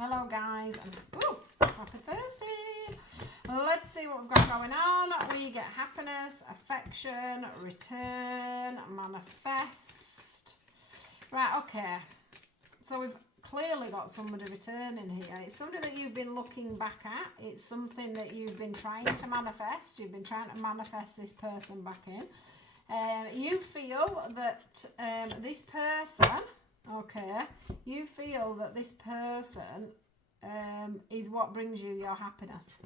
Hello guys, and happy Thursday. Let's see what we've got going on. We get happiness, affection, return, manifest. Right, okay. So we've clearly got somebody returning here. It's somebody that you've been looking back at. It's something that you've been trying to manifest. You've been trying to manifest this person back in. You feel that this person, you feel that this person is what brings you your happiness,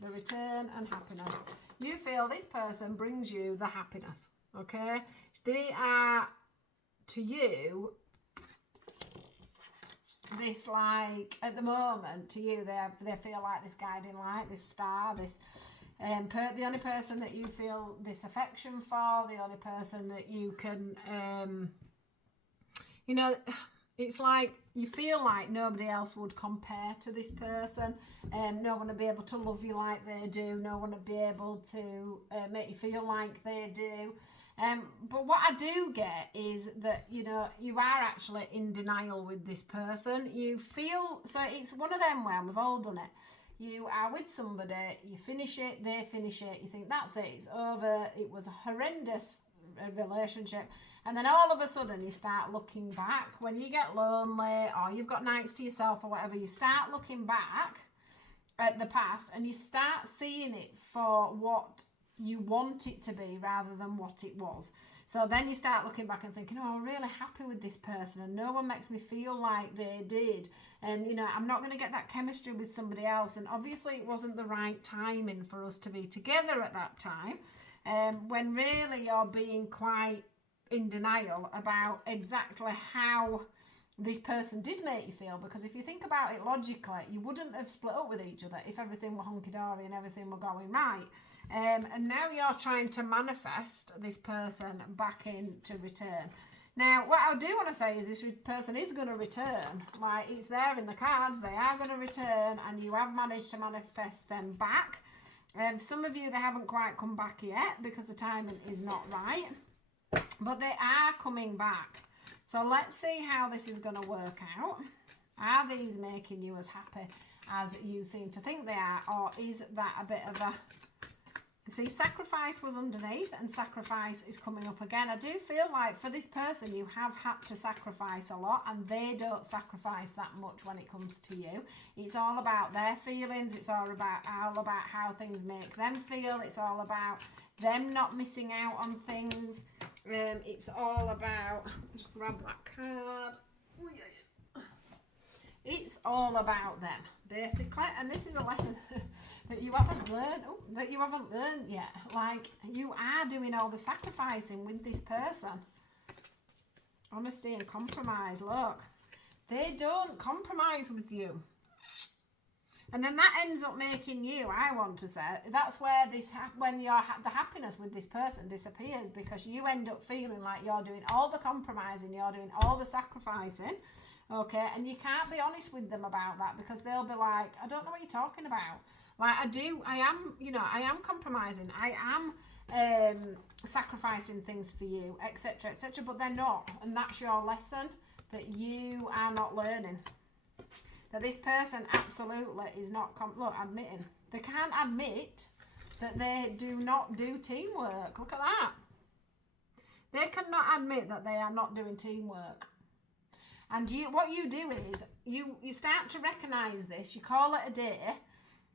the return and happiness. You feel this person brings you the happiness, okay? They are, to you, this, like, at the moment, to you, they feel like this guiding light, this star, this... the only person that you feel this affection for, the only person that you can, it's like you feel like nobody else would compare to this person. No one would be able to love you like they do. No one would be able to make you feel like they do. But what I do get is that, you are actually in denial with this person. You feel, so it's one of them where we've all done it. You are with somebody, you finish it, they finish it, you think that's it, it's over, it was a horrendous relationship, and then all of a sudden you start looking back. When you get lonely or you've got nights to yourself or whatever, you start looking back at the past and you start seeing it for what you want it to be rather than what it was. So then you start looking back and thinking, oh, I'm really happy with this person and no one makes me feel like they did, and I'm not going to get that chemistry with somebody else, and obviously it wasn't the right timing for us to be together at that time, when really you're being quite in denial about exactly how this person did make you feel. Because if you think about it logically, you wouldn't have split up with each other if everything were hunky-dory and everything were going right. And now you're trying to manifest this person back into return. Now, what I do want to say is this person is going to return. Like, it's there in the cards. They are going to return, and you have managed to manifest them back. Some of you, they haven't quite come back yet because the timing is not right. But they are coming back. So let's see how this is going to work out. Are these making you as happy as you seem to think they are? Or is that a bit of a... See, sacrifice was underneath and sacrifice is coming up again. I do feel like for this person, you have had to sacrifice a lot, and they don't sacrifice that much when it comes to you. It's all about their feelings. It's all about how things make them feel. It's all about them not missing out on things. It's all about... Just grab that card. It's all about them, basically, and this is a lesson that you haven't learned yet. Like, you are doing all the sacrificing with this person. Honesty and compromise. Look, they don't compromise with you, and then that ends up making you, I want to say, that's where when the happiness with this person disappears, because you end up feeling like you're doing all the compromising, you're doing all the sacrificing. Okay, and you can't be honest with them about that, because they'll be like, I don't know what you're talking about. Like, I am compromising. I am sacrificing things for you, etc., etc., but they're not. And that's your lesson that you are not learning. That this person absolutely is not, admitting. They can't admit that they do not do teamwork. Look at that. They cannot admit that they are not doing teamwork. And what you do is, you start to recognise this, you call it a day,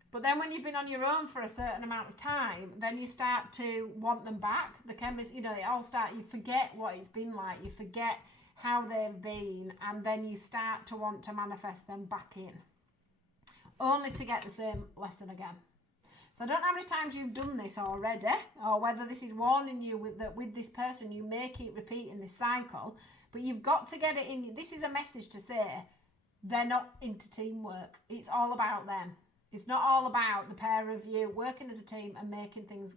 but then when you've been on your own for a certain amount of time, then you start to want them back. The chemist, you forget what it's been like, you forget how they've been, and then you start to want to manifest them back in, only to get the same lesson again. So I don't know how many times you've done this already, or whether this is warning you with this person, you may keep repeating this cycle. But you've got to get it in. This is a message to say they're not into teamwork. It's all about them. It's not all about the pair of you working as a team and making things,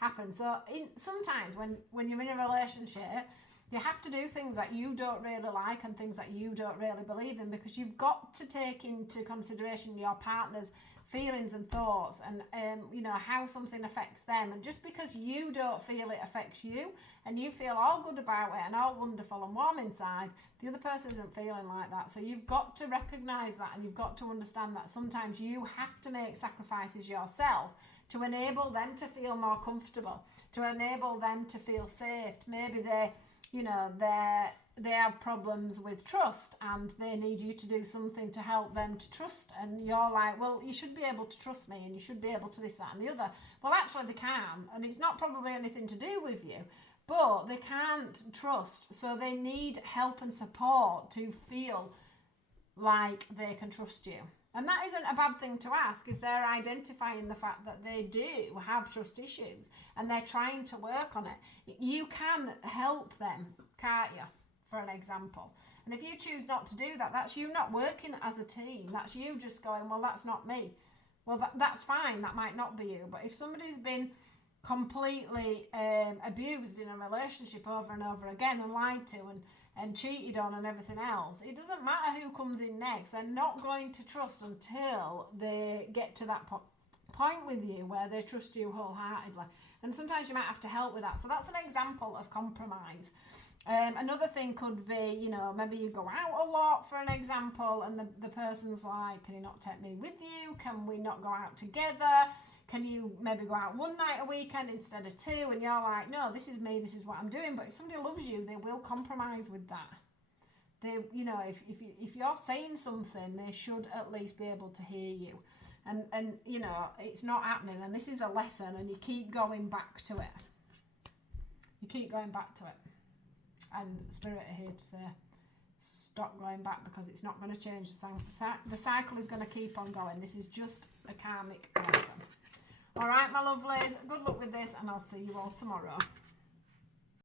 happen. So sometimes when you're in a relationship, You have to do things that you don't really like and things that you don't really believe in, because you've got to take into consideration your partner's feelings and thoughts, and you know, how something affects them. And just because you don't feel it affects you and you feel all good about it and all wonderful and warm inside, the other person isn't feeling like that. So you've got to recognize that, and you've got to understand that sometimes you have to make sacrifices yourself to enable them to feel more comfortable, to enable them to feel safe. Maybe they have problems with trust and they need you to do something to help them to trust, and you're like, well, you should be able to trust me and you should be able to this, that and the other. Well, actually they can, and it's not probably anything to do with you, but they can't trust, so they need help and support to feel like they can trust you. And that isn't a bad thing to ask if they're identifying the fact that they do have trust issues and they're trying to work on it. You can help them, can't you, for an example? And if you choose not to do that, that's you not working as a team. That's you just going, well, that's not me. Well, that's fine. That might not be you. But if somebody's been completely abused in a relationship over and over again and lied to and cheated on and everything else, it doesn't matter who comes in next. They're not going to trust until they get to that point with you where they trust you wholeheartedly. And sometimes you might have to help with that. So that's an example of compromise. Another thing could be, you know, maybe you go out a lot, for an example, and the person's like, can you not take me with you? Can we not go out together? Can you maybe go out one night a weekend instead of two? And you're like, no, this is me, this is what I'm doing. But if somebody loves you, they will compromise with that. They, you know, if you're saying something, they should at least be able to hear you. And you know, it's not happening, and this is a lesson, and you keep going back to it. You keep going back to it. And Spirit are here to say, stop going back, because it's not going to change the cycle. The cycle is going to keep on going. This is just a karmic lesson. All right, my lovelies, good luck with this, and I'll see you all tomorrow.